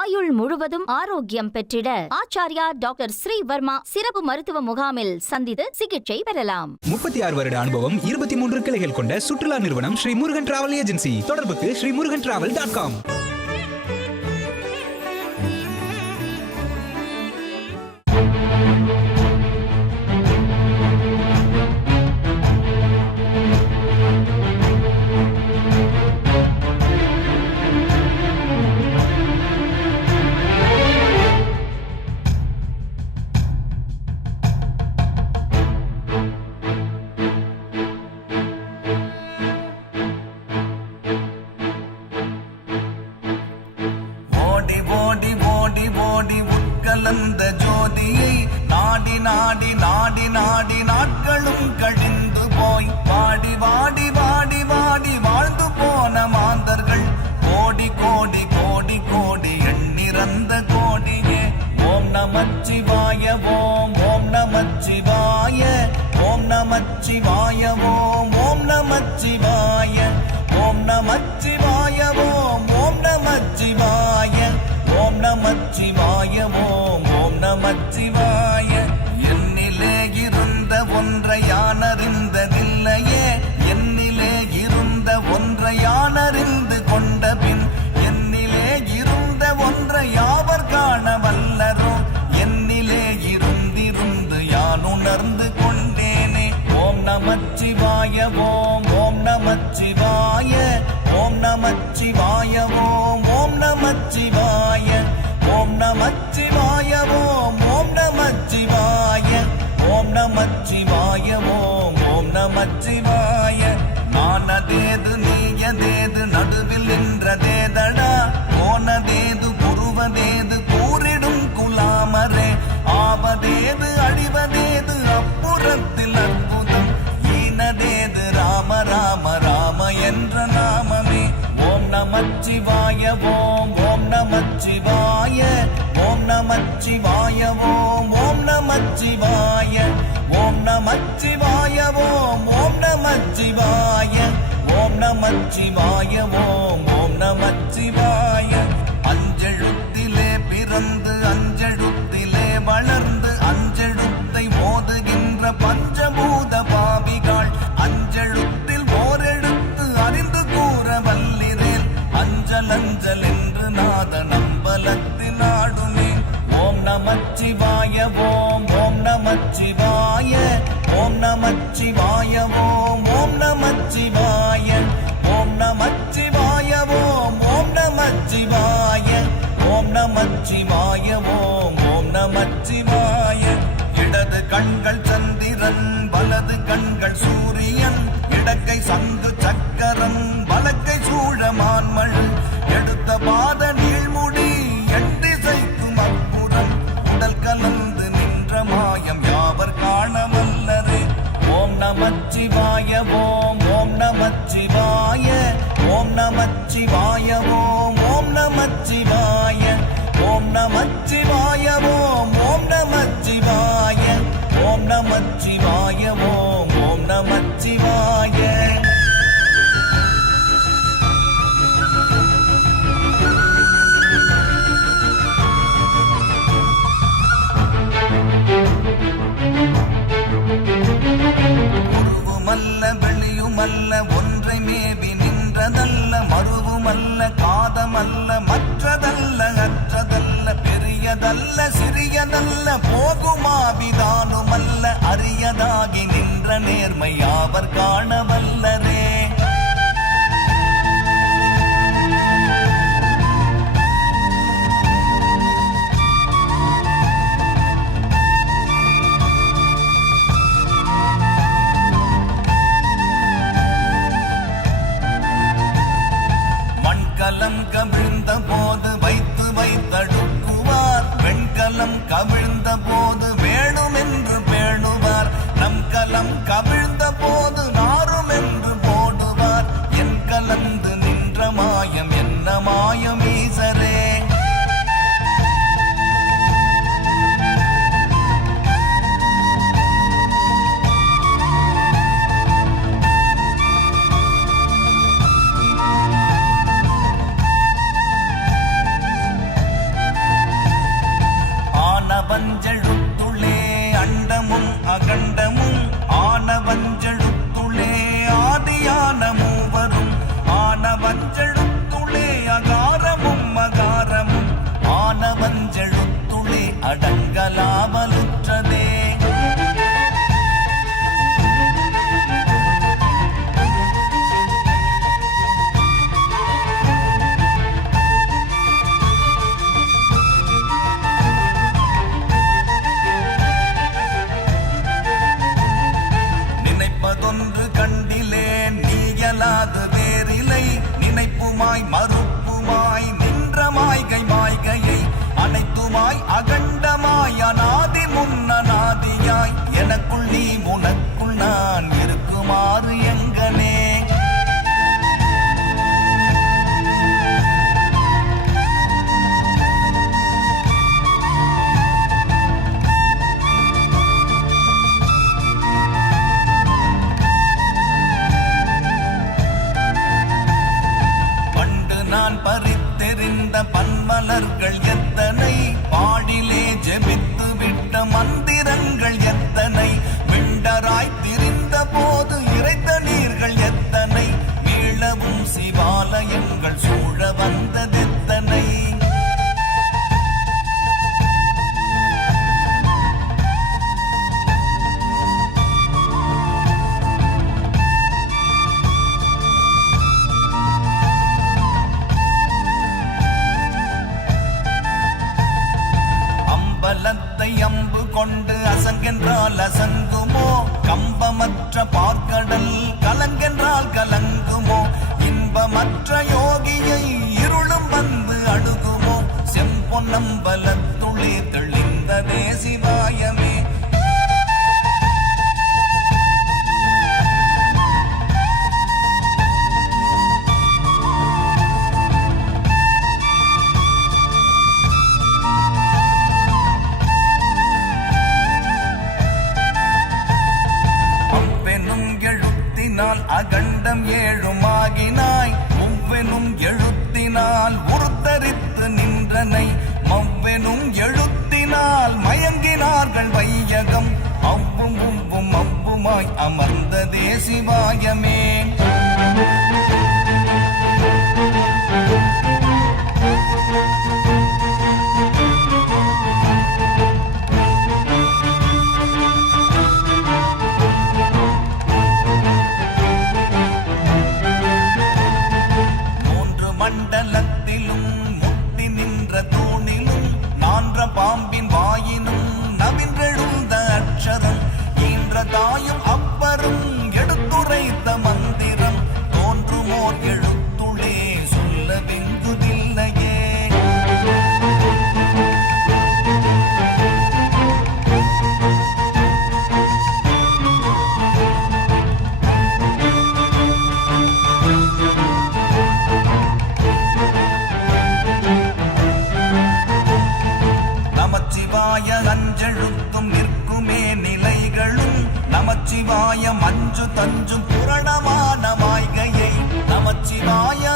ஆயுள் முழுவதும் ஆரோக்கியம் பெற்றிட ஆச்சாரியா டாக்டர் ஸ்ரீவர்மா சிறப்பு மருத்துவ முகாமில் சந்தித்து சிகிச்சை பெறலாம் முப்பத்தி ஆறு வருட அனுபவம் இருபத்தி மூன்று கிளைகள் கொண்ட சுற்றுலா நிறுவனம் ஸ்ரீ முருகன் டிராவல் ஏஜென்சி தொடர்புக்கு Sri Murugan travel dot com நமச்சிவாய ஓம் ஓம் நமச்சிவாய ஓம் நமச்சிவாய ஓம் ஓம் நமச்சிவாய ஓம் நமச்சிவாய ஓம் ஓம் நமச்சிவாய என்னிலே இருந்த ஒன்றையானறிந்தது நமச்சிவாயமோ ஓம் நமச்சிவாய நானதேது நீயதேது நடுவில் நின்றதேதடா போனதேது புருவதேது கூறிடும் குலாமரே ஆவதேது அழிவதேது அப்புறத்தில் அற்புதம் ஈனதேது ராம ராம ராம என்ற நாமமே ஓம் நமச்சிவாய ஓம் நமச்சிவாய ஓம் ஓம் நமச்சிவாய அஞ்செழுத்திலே பிறந்து அஞ்செழுத்திலே வளர்ந்து அஞ்செழுத்தை மோதுகின்ற பஞ்சபூத பாவிகள் அஞ்செழுத்தில் ஓரெழுத்து அறிந்து கூற வல்லிரேல் அஞ்சல் அஞ்சல் என்று நாத நம்பலத்தில் ஓம் நமச்சிவாய ஓம் நமச்சிவாய ஓம் நமச்சிவாய ஓம் ஓம் நமச்சிவாயவோம் ஓம் நமச்சிவாய ஓம் நமச்சிவாயவோம் ஓம் நமச்சிவாய இடது கண்கள் சந்திரன் வலது கண்கள் சூரியன் இடக்கை சந்திரன் நமச்சிவாய உருவமல்ல வெளியுமல்ல ஒன்றை மேவி நின்றதல்ல மறுவுமல்ல காதமல்ல மற்றதல்ல அற்றதல்ல பெரியதல்ல சிறியதல்ல போகுமாவிதானுமல்ல அறியதாகி நேர்மை அவர் காண வல்லரே மண்கலம் கவிழ்ந்த போது வைத்து வைத்தடுக்குவார் வெண்கலம் கவிழ்ந்த போது கம்பத்தை அம்பு கொண்டு அசங்கென்றால் அசங்குமோ கம்பமற்ற பார்க்கடல் கலங்கென்றால் கலங்குமோ இன்பமற்ற யோகியை இருளும் வந்து அணுகுமோ செம்பொன்னம்பலத்துளே நமச்சிவாயம் மஞ்சு தஞ்சும் புரணமான மாய்கையை நமச்சிவாயம்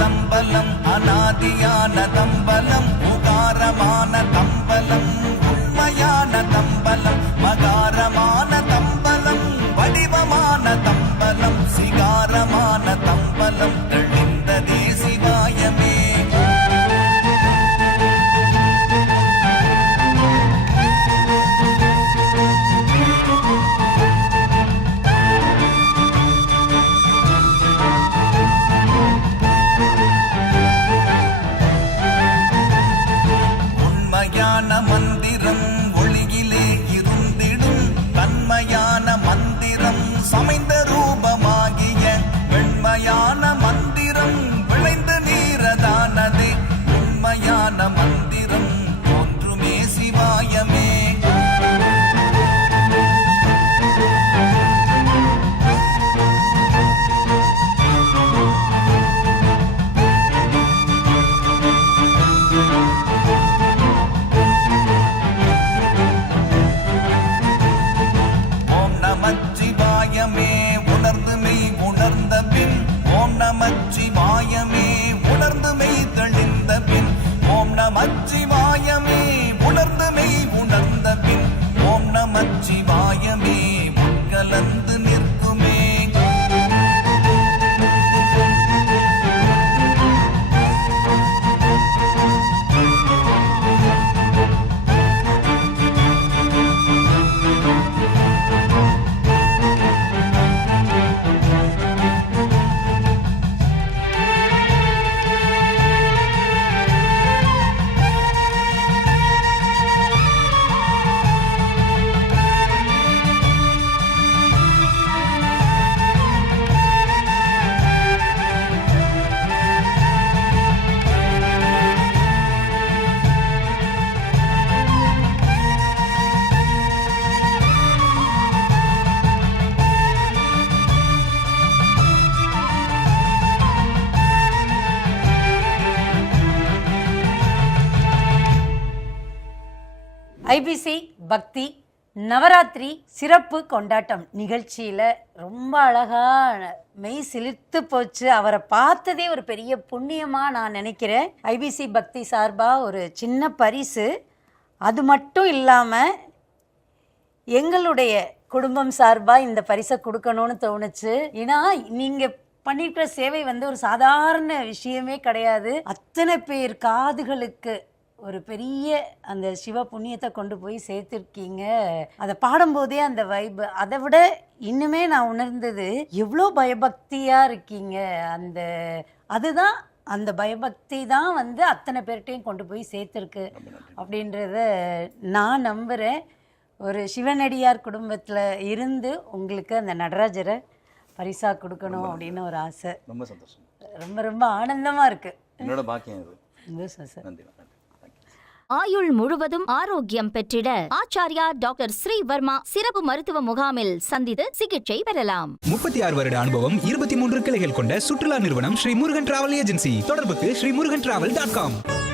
தம்பலம் அநாதியான தம்பலம் உதாரமான தம்பலம் உண்மையான தம்பலம் மகாரமான தம்பலம் வடிவமான தம்பலம் சிகாரமான தம்பலம் ஐபிசி பக்தி நவராத்திரி சிறப்பு கொண்டாட்டம் நிகழ்ச்சியில் ரொம்ப அழகான மெய் சிலிர்த்து போச்சு அவரை பார்த்ததே ஒரு பெரிய புண்ணியமாக நான் நினைக்கிறேன் ஐபிசி பக்தி சார்பாக ஒரு சின்ன பரிசு அது மட்டும் இல்லாமல் எங்களுடைய குடும்பம் சார்பாக இந்த பரிசை கொடுக்கணும்னு தோணுச்சு ஏன்னா நீங்கள் பண்ணிருக்கிற சேவை வந்து ஒரு சாதாரண விஷயமே கிடையாது அத்தனை பேர் காதுகளுக்கு ஒரு பெரிய அந்த சிவ புண்ணியத்தை கொண்டு போய் சேர்த்துருக்கீங்க அதை பாடும்போதே அந்த வைபு அதை விட இன்னுமே நான் உணர்ந்தது எவ்வளோ பயபக்தியாக இருக்கீங்க அந்த அதுதான் அந்த பயபக்தி தான் வந்து அத்தனை பேர்கிட்டையும் கொண்டு போய் சேர்த்துருக்கு அப்படின்றத நான் நம்புகிறேன் ஒரு சிவனடியார் குடும்பத்தில் இருந்து உங்களுக்கு அந்த நடராஜரை பரிசாக கொடுக்கணும் அப்படின்னு ஒரு ஆசை ரொம்ப சந்தோஷம் ரொம்ப ரொம்ப ஆனந்தமாக இருக்குது என்னோட பாக்கியம் சந்தோஷம் சார் நன்றி ஆயுள் முழுவதும் ஆரோக்கியம் பெற்றிட ஆச்சாரியா டாக்டர் ஸ்ரீவர்மா சிறப்பு மருத்துவ முகாமில் சந்தித்து சிகிச்சை பெறலாம் முப்பத்தி ஆறு வருட அனுபவம் இருபத்தி மூன்று கிளைகள் கொண்ட சுற்றுலா நிறுவனம் ஸ்ரீ முருகன் டிராவல் ஏஜென்சி தொடர்புக்கு Sri Murugan travel dot com